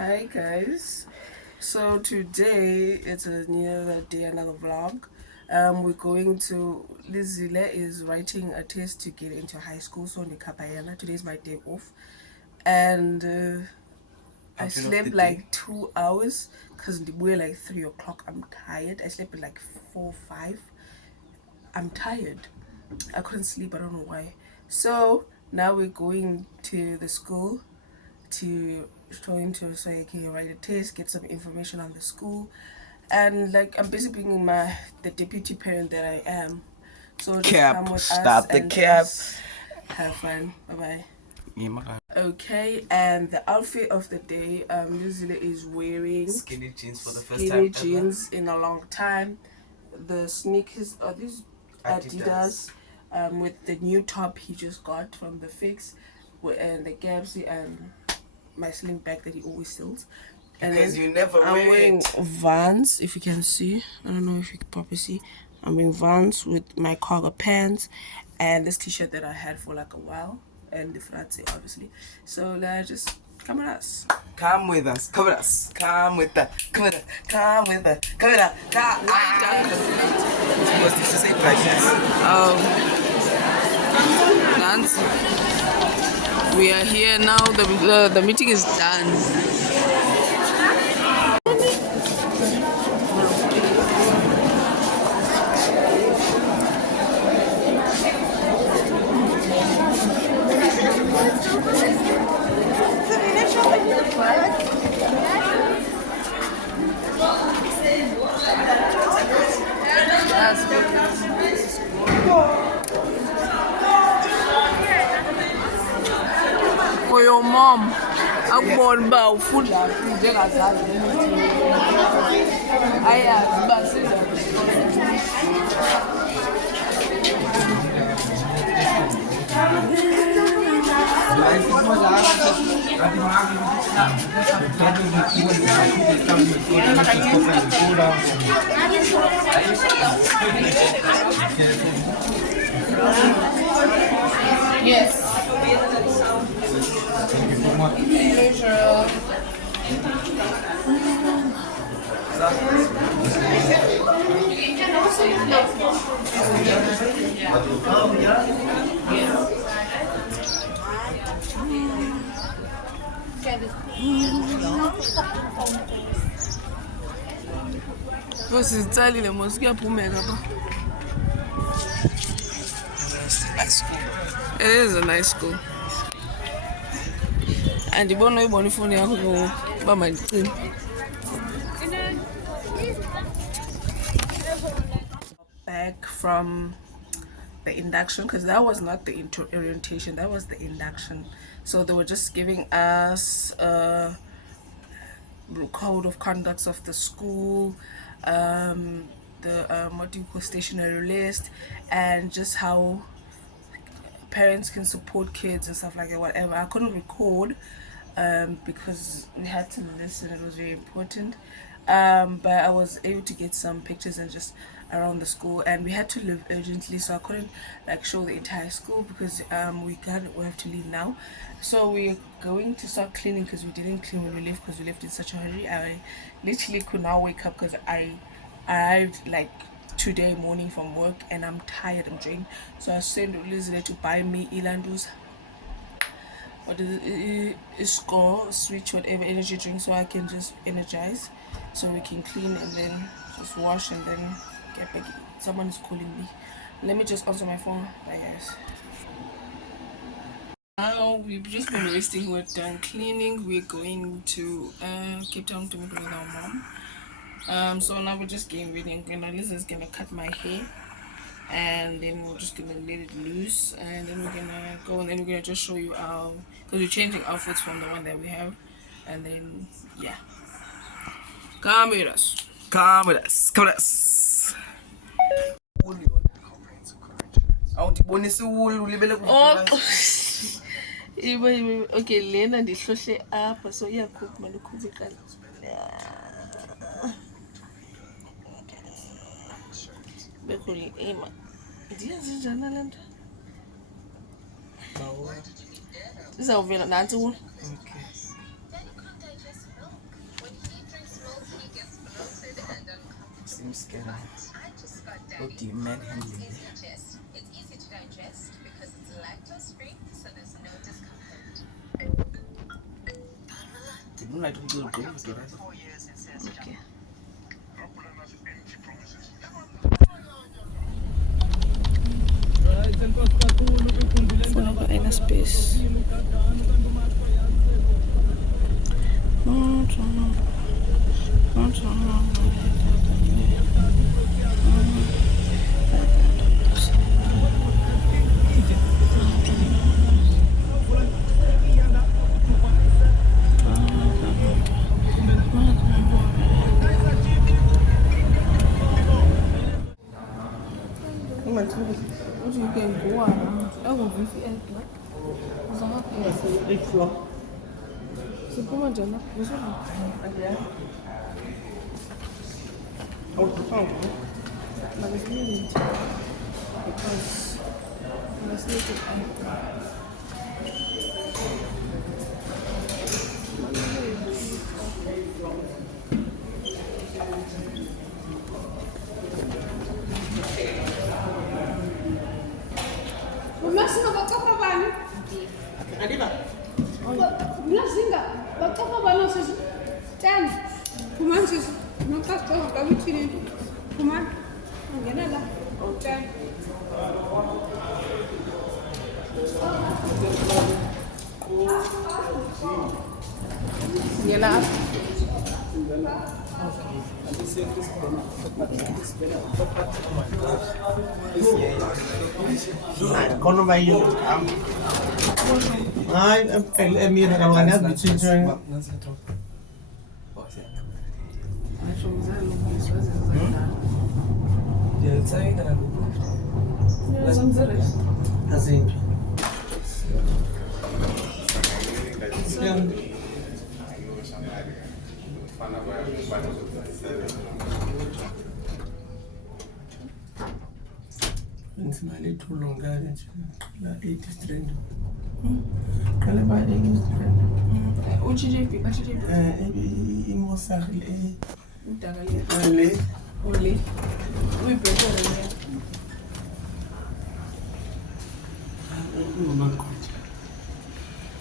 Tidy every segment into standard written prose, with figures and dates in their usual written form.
Hi guys. So today it's another day, another vlog. We're going to Lizile is writing a test to get into high school. So Nikabayana. Today's my day off, and I slept like 2 hours because we're like 3 o'clock. I'm tired. I slept at like 4, 5. I'm tired. I couldn't sleep. I don't know why. So now we're going to the school to trying to say, okay, write a test, get some information on the school, and like I'm basically being the deputy parent that I am. So just come with us and just have fun. Bye bye. Okay, and the outfit of the day, Lizile is wearing skinny jeans for the first skinny time jeans in a long time. The sneakers are these Adidas, with the new top he just got from the fix, and the Gapsy and my sling bag that he always steals. And because you never I'm wear wearing it. Vans, if you can see. I don't know if you can properly see. I'm wearing Vans with my cargo pants and this t-shirt that I had for like a while, and the Frazi obviously. So just come with us. Come with us. Come with us. Come with us. Come with us. Come with us. Come with us. Come. Supposed to say like this. Oh, dance. We are here now. The meeting is done. For your mom, akubona uba ufunda njengazali ayazi uba yes. Sizitsalile mos kuyaphumeka ba. It is a nice school. Andibona uyibona ifoni yakho uba mandicime. Back from the induction, because that was not the orientation, that was the induction. So they were just giving us code of conducts of the school, the what do you call stationery list, and just how parents can support kids and stuff like that. Whatever. I couldn't record because we had to listen. It was very important. But I was able to get some pictures and just around the school, and we had to leave urgently, so I couldn't like show the entire school because we have to leave now. So we're going to start cleaning because we didn't clean when we left because we left in such a hurry. I literally could not wake up because I arrived like today morning from work and I'm tired, I'm drained. So I sent Lizile to buy me Ilandu's what is it, score switch whatever energy drink so I can just energize, so we can clean and then just wash and then get back. Someone is calling me. Let me just answer my phone. Bye guys. Now we've just been resting. We're done cleaning. We're going to Cape Town to meet with our mom. So now we're just getting ready. And Lisa's gonna cut my hair, and then we're just gonna let it loose, and then we're gonna go, and then we're gonna just show you our, because we're changing outfits from the one that we have, and then yeah, come with us. Come with us. Come with us. Awundibonisa uwulu ulibele Oh, okay, lena ndihlohle apha, so iyakhupha malikhuphe qala. Bekhona ema ndiyazi njani le nto izawuvela nantsi wona. I'm scared. What do you manhandling? You don't like to do it, Okay. Funa ina space. What you can go around? I will be like. Siphuma njani lapha? But it's really because I was need to Masina bakapha bani? Mlazinga bakapha bani sisi? Tani. Kumani sisi? Nokaqoqa kabuthini into. Kumani? Ngena la. Tani. ngena apha. Kono ba yun? Ay, emira kawana bithinjwe. Ngisho ngizalo ngizwaze zidala. Yeah, Ngizomzere. Azinje. Nsimali thulongane nje la 80 strand. Kale ba 80 strand. Uchijepi, bachijepi. Imosari Udakale. le. Ole. Uyibhekele le.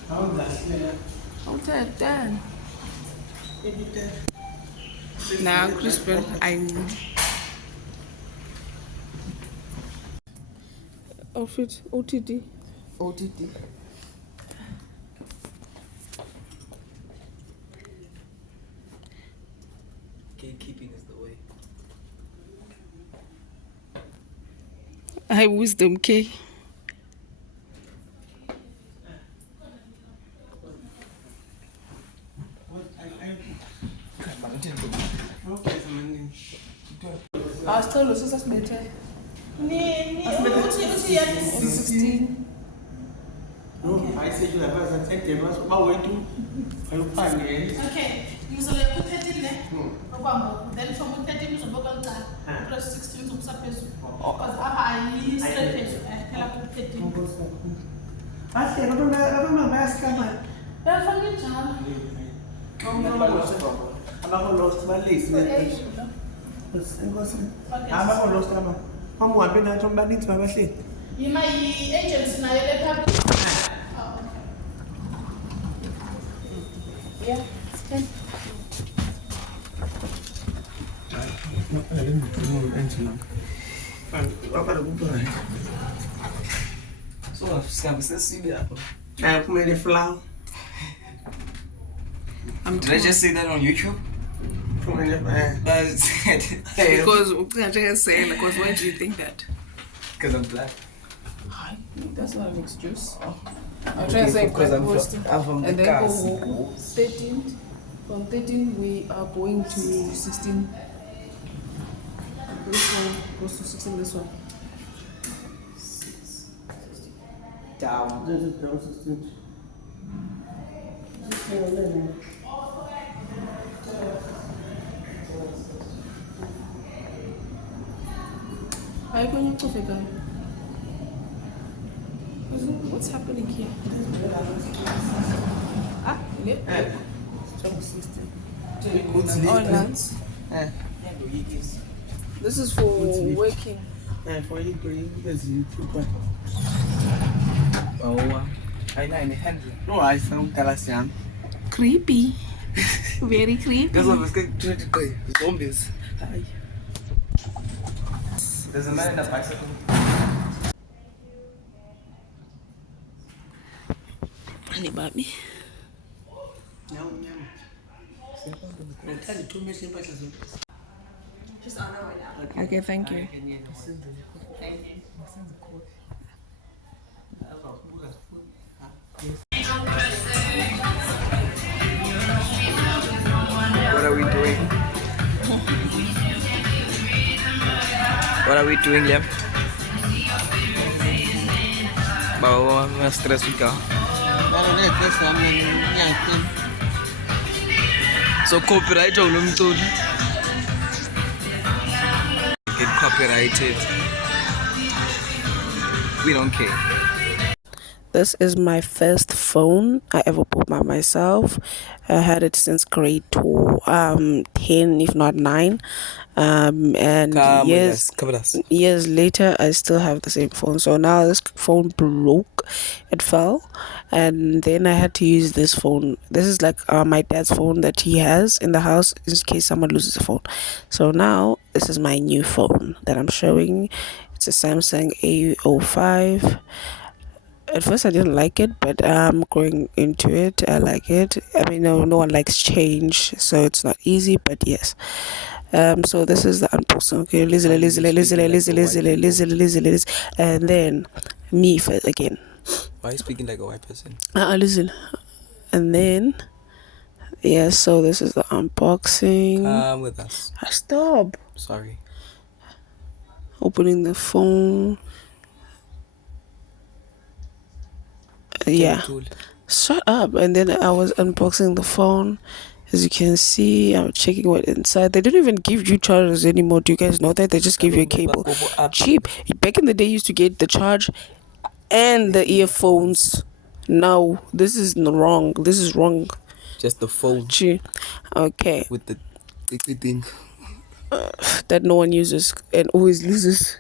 How that's there. Awuthathan. Na Crispin ayincane. Outfit OTD. OTT. Gatekeeping is the way. High wisdom K. Asitolo sesasibethe. Uthi yathi 16. No, I said you have a second was about way to find it. okay. Ngizole ku13 ne? Okwambo. Then from ku13 uzoboka kuqala. Plus 16 uzokusa phezulu. Because apha ayi straight phezulu. Phela ku13. Ahle abantwana bayasikama. Yafaka njalo. Abakho lost balisi ne. Inkosi. Abakho lost aba. Mama uhambe nathi baninzi babahleli. Yima yi-agency nayo le public. Oh, okay. Yeah, 10. No, I didn't know Angela. What about the So, scam is I put me flower. Did I just say that on YouTube? Because why do you think that? Because I'm black. That's not an excuse. Oh. I'm trying to say because I'm from and the then cast. go 13. From 13 we are going to 16. This one goes to 16. This one. Down. This is the assistant. Are you going to coffee guy? What's happening here? Ah, yeah. All All lands. This is for working. And for you doing because you took one. Oh, I know in the hand. No, I found Galasian. Creepy. Very creepy. This one was going to go. Zombies. Hi. There's a man in a bicycle. Funny about me. No. Just on her right now. Okay, thank you. Thank you. What are we doing? What are we doing, Liam? Bawa stress juga. So copyright olumculi. Get copyrighted. We don't care. This is my first phone I ever bought by myself. I had it since grade 10, if not 9. And years later, I still have the same phone. So now this phone broke. It fell. And then I had to use this phone. This is like my dad's phone that he has in the house in case someone loses a phone. So now this is my new phone that I'm showing. It's a Samsung A05. At first I didn't like it, but going into it, I like it. I mean, no one likes change, so it's not easy, but yes. So this is the unboxing. Okay, Lizile, and then me first again. Why are you speaking like a white person? Listen, and then yeah. So this is the unboxing. Come with us. Stop. Sorry. Opening the phone. Yeah, shut up. And then I was unboxing the phone. As you can see, I'm checking what inside. They don't even give you chargers anymore. Do you guys know that? They just give you a cable. Cheap. Back in the day, you used to get the charge and the earphones. Now this is wrong. This is wrong. Just the phone. Okay. With the thing that no one uses and always loses.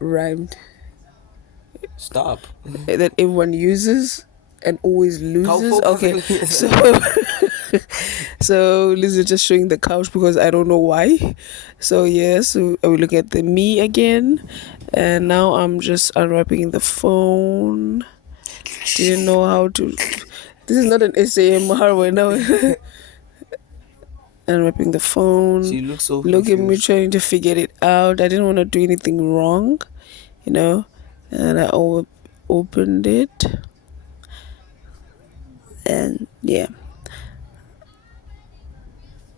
Rhymed. Stop. That everyone uses and always loses. Okay, so Liz just showing the couch because I don't know why. So yes, we look at the me again, and now I'm just unwrapping the phone. Didn't know how to. This is not an SAMR right now. Unwrapping the phone. She looks so Look at me trying to figure it out. I didn't want to do anything wrong, you know. And I opened it, and yeah,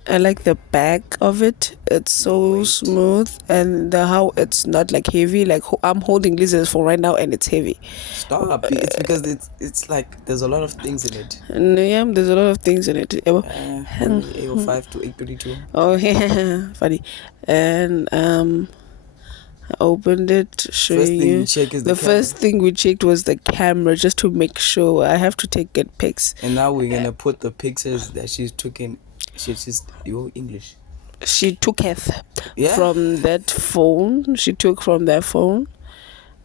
I like the back of it. It's so smooth, and how it's not like heavy. Like I'm holding Lizile's phone right now, and it's heavy. Stop! It's because it's like there's a lot of things in it. And yeah, there's a lot of things in it. A05 to 832. Oh yeah, funny. And I opened it, showing you. The first thing we checked was the camera, just to make sure. I have to get pics. And now we're gonna put the pictures that she's taken. She's your English. She took from that phone. She took from that phone.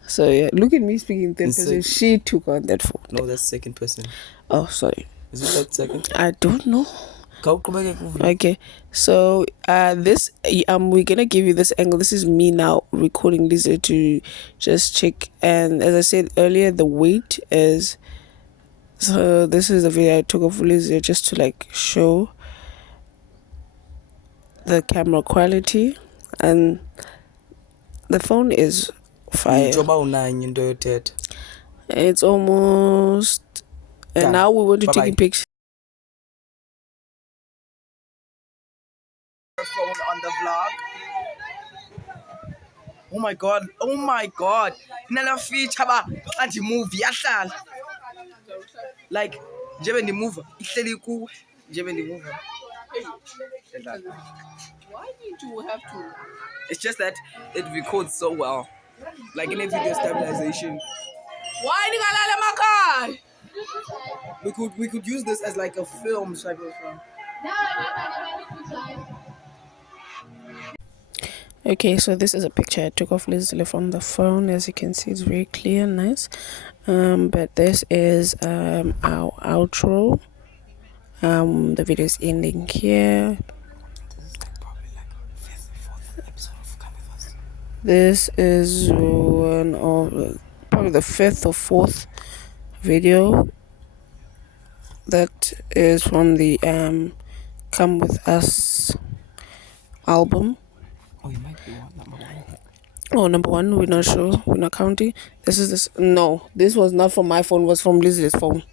So yeah, look at me speaking third person. She took on that phone. No, that's second person. Oh, sorry. Is it that second? I don't know. Okay, so this we're gonna give you this angle. This is me now recording Lizzie to just check, and as I said earlier, the weight is. So this is the video I took of Lizzie just to like show the camera quality, and the phone is fire. It's almost, and now we want to take a picture. Phone on the vlog. Oh my god. Nala feature ba anti movie yahlala. Like njebe ndi move ihleli ku njebe ndi move. Why did you have to? It's just that it records so well. Like in a video stabilization. Why did I let my car? We could use this as like a film type of film. Okay, so this is a picture I took of Lizile from the phone. As you can see, it's very clear and nice. But this is our outro. The video is ending here. This is one of probably the fifth or fourth video that is from the Come With Us album. Oh, you might be number one. Oh, number one, we're not sure. We're not counting. This was not from my phone, it was from Lizzie's phone.